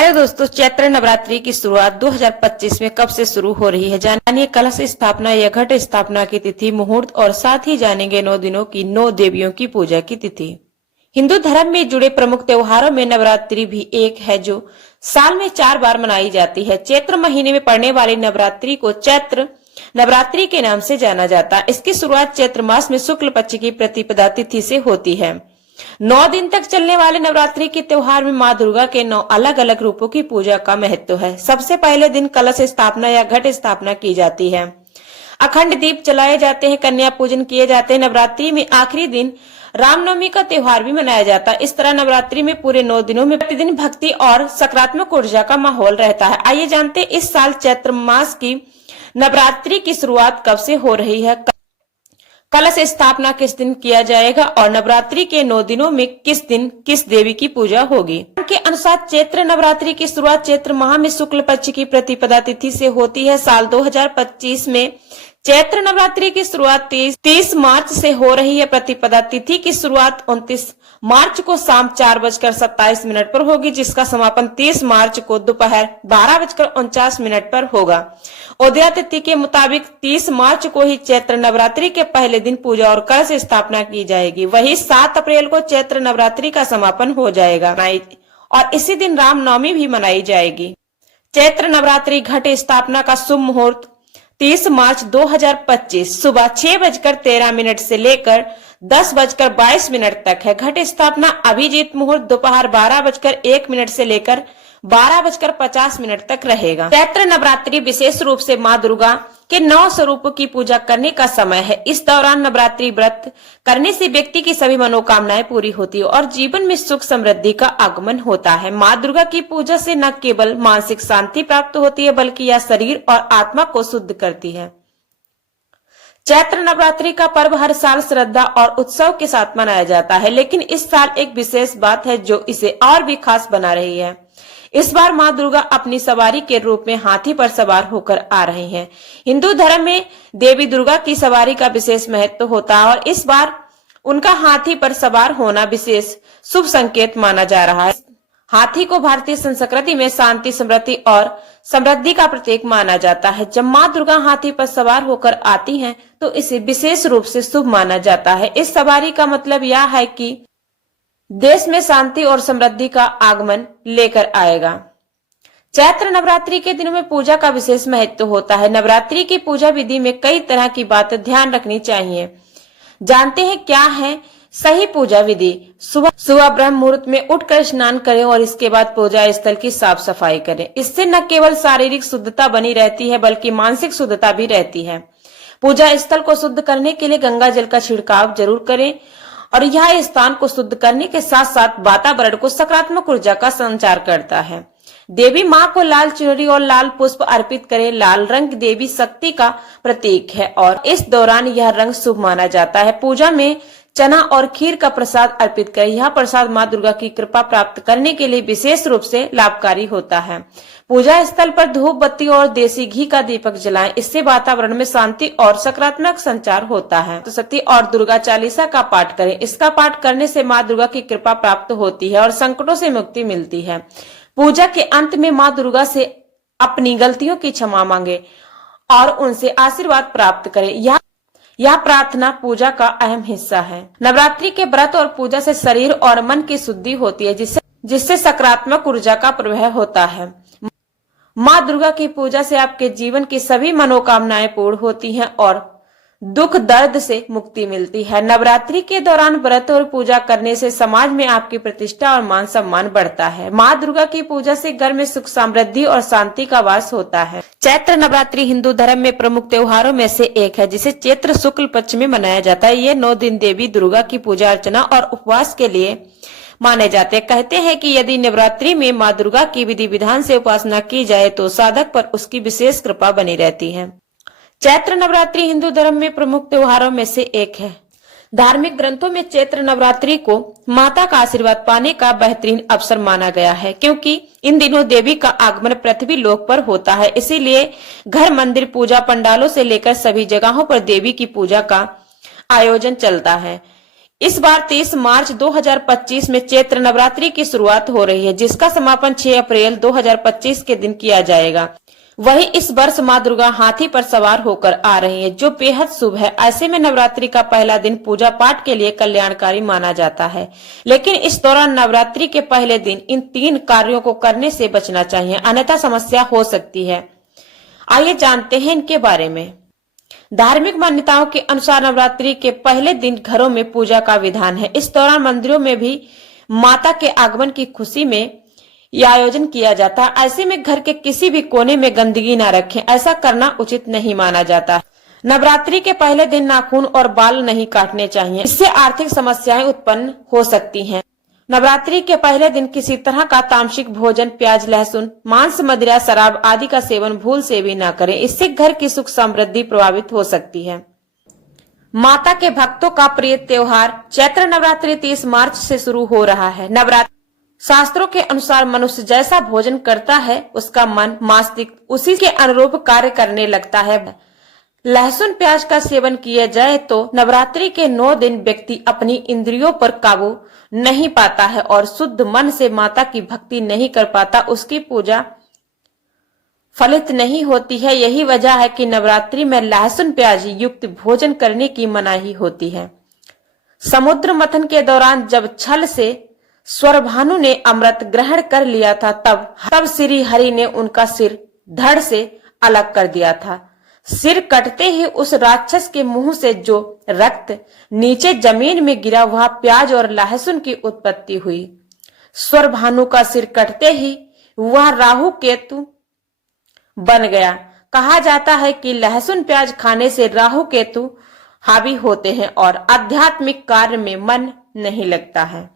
Hello दोस्तों, चैत्र नवरात्रि की शुरुआत 2025 में कब से शुरू हो रही है? जानिए कलश स्थापना या घट स्थापना की तिथि, मुहूर्त और साथ ही जानेंगे 9 दिनों की 9 देवियों की पूजा की तिथि। हिंदू धर्म में जुड़े प्रमुख त्योहारों में नवरात्रि भी एक है जो साल में 4 बार मनाई जाती है। चैत्र महीने में पड़ने वाली नवरात्रि को चैत्र नवरात्रि के नाम से जाना जाता है। इसकी शुरुआत चैत्र मास में शुक्ल पक्ष की प्रतिपदा तिथि से होती है। 9 दिन तक चलने वाले नवरात्रि के त्योहार में माँ दुर्गा के 9 अलग अलग रूपों की पूजा का महत्व है। सबसे पहले दिन कलश स्थापना या घट स्थापना की जाती है। अखंड दीप जलाए जाते हैं, कन्या पूजन किए जाते हैं। नवरात्रि में आखिरी दिन रामनवमी का त्योहार भी मनाया जाता है। इस तरह नवरात्रि में पूरे 9 दिनों में प्रतिदिन भक्ति और सकारात्मक ऊर्जा का माहौल रहता है। आइए जानते हैं इस साल चैत्र मास की नवरात्रि की शुरुआत कब से हो रही है, कलश स्थापना किस दिन किया जाएगा और नवरात्रि के 9 दिनों में किस दिन किस देवी की पूजा होगी। के अनुसार चैत्र नवरात्रि की शुरुआत चैत्र माह में शुक्ल पक्ष की प्रतिपदा तिथि से होती है। साल 2025 में चैत्र नवरात्रि की शुरुआत 30 मार्च से हो रही है। प्रतिपदा तिथि की शुरुआत 29 मार्च को शाम 4:27 पर होगी, जिसका समापन 30 मार्च को दोपहर 12:49 पर होगा। उदया तिथि के मुताबिक 30 मार्च को ही चैत्र नवरात्रि के पहले दिन पूजा और कलश स्थापना की जाएगी। वही 7 अप्रैल को चैत्र नवरात्रि का समापन हो जाएगा और इसी दिन रामनवमी भी मनाई जाएगी। चैत्र नवरात्रि घट स्थापना का शुभ मुहूर्त 30 मार्च 2025 सुबह 6:13 से लेकर 10:22 तक है। घट स्थापना अभिजीत मुहूर्त दोपहर 12:01 से लेकर 12:50 तक रहेगा। चैत्र नवरात्रि विशेष रूप से माँ दुर्गा के 9 स्वरूपों की पूजा करने का समय है। इस दौरान नवरात्रि व्रत करने से व्यक्ति की सभी मनोकामनाएं पूरी होती है और जीवन में सुख समृद्धि का आगमन होता है। माँ दुर्गा की पूजा से न केवल मानसिक शांति प्राप्त होती है बल्कि यह शरीर और आत्मा को शुद्ध करती है। चैत्र नवरात्रि का पर्व हर साल श्रद्धा और उत्सव के साथ मनाया जाता है, लेकिन इस साल एक विशेष बात है जो इसे और भी खास बना रही है। इस बार माँ दुर्गा अपनी सवारी के रूप में हाथी पर सवार होकर आ रही हैं। हिंदू धर्म में देवी दुर्गा की सवारी का विशेष महत्व होता है और इस बार उनका हाथी पर सवार होना विशेष शुभ संकेत माना जा रहा है। हाथी को भारतीय संस्कृति में शांति, समृद्धि और समृद्धि का प्रतीक माना जाता है। जब माँ दुर्गा हाथी पर सवार होकर आती हैं, तो इसे विशेष रूप से शुभ माना जाता है। इस सवारी का मतलब यह है कि देश में शांति और समृद्धि का आगमन लेकर आएगा। चैत्र नवरात्रि के दिनों में पूजा का विशेष महत्व होता है। नवरात्रि की पूजा विधि में कई तरह की बातें ध्यान रखनी चाहिए। जानते हैं क्या है सही पूजा विधि? सुबह ब्रह्म मुहूर्त में उठकर स्नान करें और इसके बाद पूजा स्थल की साफ सफाई करें। इससे न केवल शारीरिक शुद्धता बनी रहती है बल्कि मानसिक शुद्धता भी रहती है। पूजा स्थल को शुद्ध करने के लिए गंगा जल का छिड़काव जरूर करें और यह स्थान को शुद्ध करने के साथ साथ वातावरण को सकारात्मक ऊर्जा का संचार करता है। देवी माँ को लाल चुनरी और लाल पुष्प अर्पित करें। लाल रंग देवी शक्ति का प्रतीक है और इस दौरान यह रंग शुभ माना जाता है। पूजा में चना और खीर का प्रसाद अर्पित करें। यह प्रसाद माँ दुर्गा की कृपा प्राप्त करने के लिए विशेष रूप से लाभकारी होता है। पूजा स्थल पर धूप बत्ती और देसी घी का दीपक जलाएं। इससे वातावरण में शांति और सकारात्मक संचार होता है। तो सती और दुर्गा चालीसा का पाठ करें। इसका पाठ करने से माँ दुर्गा की कृपा प्राप्त होती है और संकटों से मुक्ति मिलती है। पूजा के अंत में माँ दुर्गा से अपनी गलतियों की क्षमा मांगे और उनसे आशीर्वाद प्राप्त करें। यह प्रार्थना पूजा का अहम हिस्सा है। नवरात्रि के व्रत और पूजा से शरीर और मन की शुद्धि होती है, जिससे सकारात्मक ऊर्जा का प्रवाह होता है। माँ दुर्गा की पूजा से आपके जीवन की सभी मनोकामनाएं पूर्ण होती हैं और दुख दर्द से मुक्ति मिलती है। नवरात्रि के दौरान व्रत और पूजा करने से समाज में आपकी प्रतिष्ठा और मान सम्मान बढ़ता है। माँ दुर्गा की पूजा से घर में सुख समृद्धि और शांति का वास होता है। चैत्र नवरात्रि हिंदू धर्म में प्रमुख त्योहारों में से एक है, जिसे चैत्र शुक्ल पक्ष में मनाया जाता है। ये 9 दिन देवी दुर्गा की पूजा अर्चना और उपवास के लिए माने जाते हैं। कहते हैं कि यदि नवरात्रि में माँ दुर्गा की विधि विधान से उपासना की जाए तो साधक पर उसकी विशेष कृपा बनी रहती है। चैत्र नवरात्रि हिंदू धर्म में प्रमुख त्योहारों में से एक है। धार्मिक ग्रंथों में चैत्र नवरात्रि को माता का आशीर्वाद पाने का बेहतरीन अवसर माना गया है, क्योंकि इन दिनों देवी का आगमन पृथ्वी लोक पर होता है। इसीलिए घर, मंदिर, पूजा पंडालों से लेकर सभी जगहों पर देवी की पूजा का आयोजन चलता है। इस बार 30 मार्च 2025 में चैत्र नवरात्रि की शुरुआत हो रही है, जिसका समापन 6 अप्रैल 2025 के दिन किया जाएगा। वही इस वर्ष माँ दुर्गा हाथी पर सवार होकर आ रही है, जो बेहद शुभ है। ऐसे में नवरात्रि का पहला दिन पूजा पाठ के लिए कल्याणकारी माना जाता है, लेकिन इस दौरान नवरात्रि के पहले दिन इन 3 कार्यों को करने से बचना चाहिए, अन्यथा समस्या हो सकती है। आइए जानते हैं इनके बारे में। धार्मिक मान्यताओं के अनुसार नवरात्रि के पहले दिन घरों में पूजा का विधान है। इस दौरान मंदिरों में भी माता के आगमन की खुशी में यह आयोजन किया जाता है। ऐसे में घर के किसी भी कोने में गंदगी न रखें, ऐसा करना उचित नहीं माना जाता। नवरात्रि के पहले दिन नाखून और बाल नहीं काटने चाहिए, इससे आर्थिक समस्याएं उत्पन्न हो सकती हैं। नवरात्रि के पहले दिन किसी तरह का तामसिक भोजन, प्याज, लहसुन, मांस, मदिरा, शराब आदि का सेवन भूल से भी न करें, इससे घर की सुख समृद्धि प्रभावित हो सकती है। माता के भक्तों का प्रिय त्योहार चैत्र नवरात्रि 30 मार्च से शुरू हो रहा है। नवरात्रि शास्त्रों के अनुसार मनुष्य जैसा भोजन करता है, उसका मन, मस्तिष्क उसी के अनुरूप कार्य करने लगता है। लहसुन प्याज का सेवन किया जाए तो नवरात्रि के 9 दिन व्यक्ति अपनी इंद्रियों पर काबू नहीं पाता है और शुद्ध मन से माता की भक्ति नहीं कर पाता, उसकी पूजा फलित नहीं होती है। यही वजह है कि नवरात्रि में लहसुन प्याज युक्त भोजन करने की मनाही होती है। समुद्र मंथन के दौरान जब छल से स्वरभानु ने अमृत ग्रहण कर लिया था, तब श्री हरि ने उनका सिर धड़ से अलग कर दिया था। सिर कटते ही उस राक्षस के मुंह से जो रक्त नीचे जमीन में गिरा, वह प्याज और लहसुन की उत्पत्ति हुई। स्वरभानु का सिर कटते ही वह राहु केतु बन गया। कहा जाता है कि लहसुन प्याज खाने से राहु केतु हावी होते हैं और आध्यात्मिक कार्य में मन नहीं लगता है।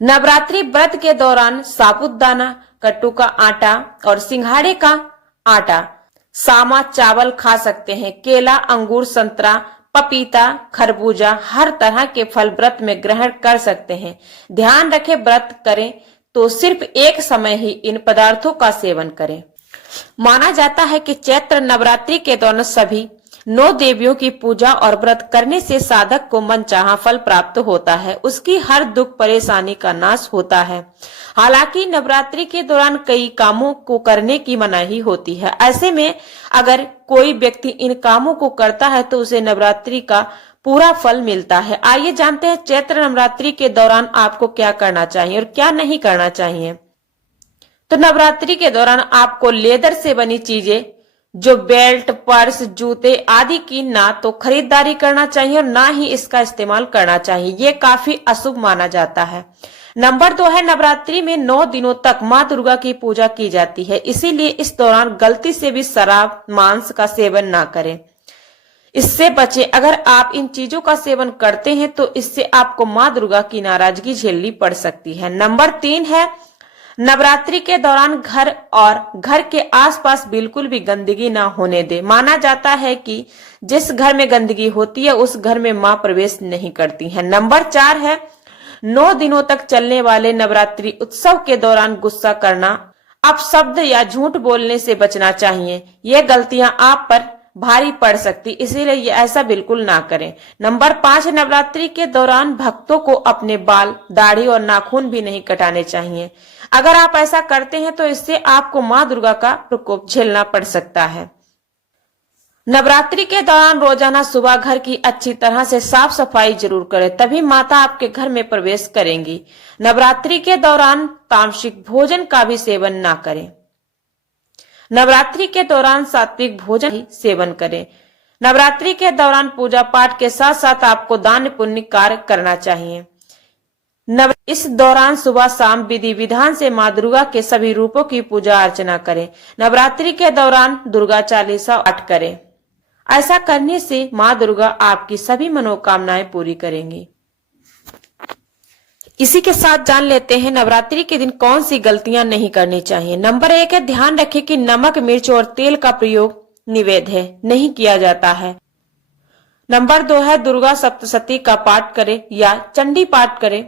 नवरात्रि व्रत के दौरान साबूदाना, कट्टू का आटा और सिंघाड़े का आटा, सामा, चावल खा सकते हैं। केला, अंगूर, संतरा, पपीता, खरबूजा, हर तरह के फल व्रत में ग्रहण कर सकते हैं। ध्यान रखें, व्रत करें तो सिर्फ एक समय ही इन पदार्थों का सेवन करें। माना जाता है कि चैत्र नवरात्रि के दौरान सभी 9 देवियों की पूजा और व्रत करने से साधक को मनचाहा फल प्राप्त होता है, उसकी हर दुख परेशानी का नाश होता है। हालांकि नवरात्रि के दौरान कई कामों को करने की मनाही होती है। ऐसे में अगर कोई व्यक्ति इन कामों को करता है तो उसे नवरात्रि का पूरा फल मिलता है। आइए जानते हैं चैत्र नवरात्रि के दौरान आपको क्या करना चाहिए और क्या नहीं करना चाहिए। तो नवरात्रि के दौरान आपको लेदर से बनी चीजें, जो बेल्ट, पर्स, जूते आदि की ना तो खरीदारी करना चाहिए और ना ही इसका इस्तेमाल करना चाहिए। ये काफी अशुभ माना जाता है। नंबर 2 है, नवरात्रि में 9 दिनों तक माँ दुर्गा की पूजा की जाती है, इसीलिए इस दौरान गलती से भी शराब, मांस का सेवन ना करें, इससे बचें। अगर आप इन चीजों का सेवन करते हैं तो इससे आपको माँ दुर्गा की नाराजगी झेलनी पड़ सकती है। नंबर 3 है, नवरात्रि के दौरान घर और घर के आसपास बिल्कुल भी गंदगी ना होने दे। माना जाता है कि जिस घर में गंदगी होती है उस घर में मां प्रवेश नहीं करती है। नंबर 4 है, 9 दिनों तक चलने वाले नवरात्रि उत्सव के दौरान गुस्सा करना, अपशब्द या झूठ बोलने से बचना चाहिए। ये गलतियां आप पर भारी पड़ सकती, इसीलिए ऐसा बिल्कुल ना करें। नंबर 5, नवरात्रि के दौरान भक्तों को अपने बाल, दाढ़ी और नाखून भी नहीं कटाने चाहिए। अगर आप ऐसा करते हैं तो इससे आपको माँ दुर्गा का प्रकोप झेलना पड़ सकता है। नवरात्रि के दौरान रोजाना सुबह घर की अच्छी तरह से साफ सफाई जरूर करें, तभी माता आपके घर में प्रवेश करेंगी। नवरात्रि के दौरान तामसिक भोजन का भी सेवन ना करें। नवरात्रि के दौरान सात्विक भोजन ही सेवन करें। नवरात्रि के दौरान पूजा पाठ के साथ साथ आपको दान पुण्य कार्य करना चाहिए। इस दौरान सुबह शाम विधि विधान से माँ दुर्गा के सभी रूपों की पूजा अर्चना करें। नवरात्रि के दौरान दुर्गा चालीसा पाठ करें। ऐसा करने से माँ दुर्गा आपकी सभी मनोकामनाएं पूरी करेंगी। इसी के साथ जान लेते हैं नवरात्रि के दिन कौन सी गलतियां नहीं करनी चाहिए। नंबर 1 है, ध्यान रखें कि नमक, मिर्च और तेल का प्रयोग निषेध है, नहीं किया जाता है। नंबर 2 है, दुर्गा सप्तशती का पाठ करें या चंडी पाठ करें,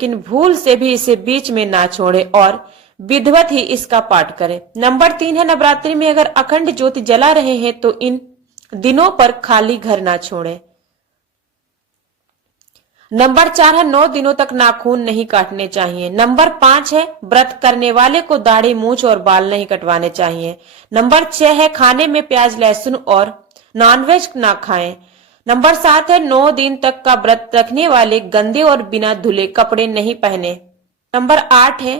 लेकिन भूल से भी इसे बीच में ना छोड़े और विधिवत ही इसका पाठ करें। नंबर 3 है, नवरात्रि में अगर अखंड ज्योति जला रहे हैं तो इन दिनों पर खाली घर ना छोड़ें। नंबर 4 है 9 दिनों तक नाखून नहीं काटने चाहिए। नंबर 5 है व्रत करने वाले को दाढ़ी, मूंछ और बाल नहीं कटवाने चाहिए। नंबर 6 है खाने में प्याज, लहसुन और नॉनवेज ना खाएं। नंबर 7 है 9 दिन तक का व्रत रखने वाले गंदे और बिना धुले कपड़े नहीं पहने। नंबर 8 है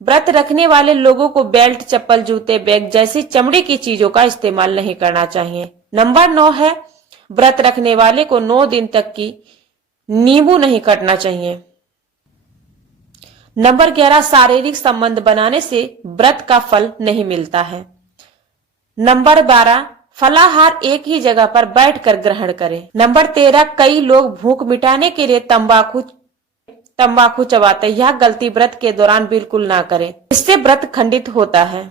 व्रत रखने वाले लोगों को बेल्ट, चप्पल, जूते, बैग जैसी चमड़े की चीजों का इस्तेमाल नहीं करना चाहिए। नंबर 9 है व्रत रखने वाले को 9 दिन तक की नींबू नहीं काटना चाहिए। नंबर 11 शारीरिक संबंध बनाने से व्रत का फल नहीं मिलता है। नंबर 12 फलाहार एक ही जगह पर बैठकर ग्रहण करें। नंबर 13 कई लोग भूख मिटाने के लिए तंबाकू चबाते हैं। यह गलती व्रत के दौरान बिल्कुल ना करें, इससे व्रत खंडित होता है।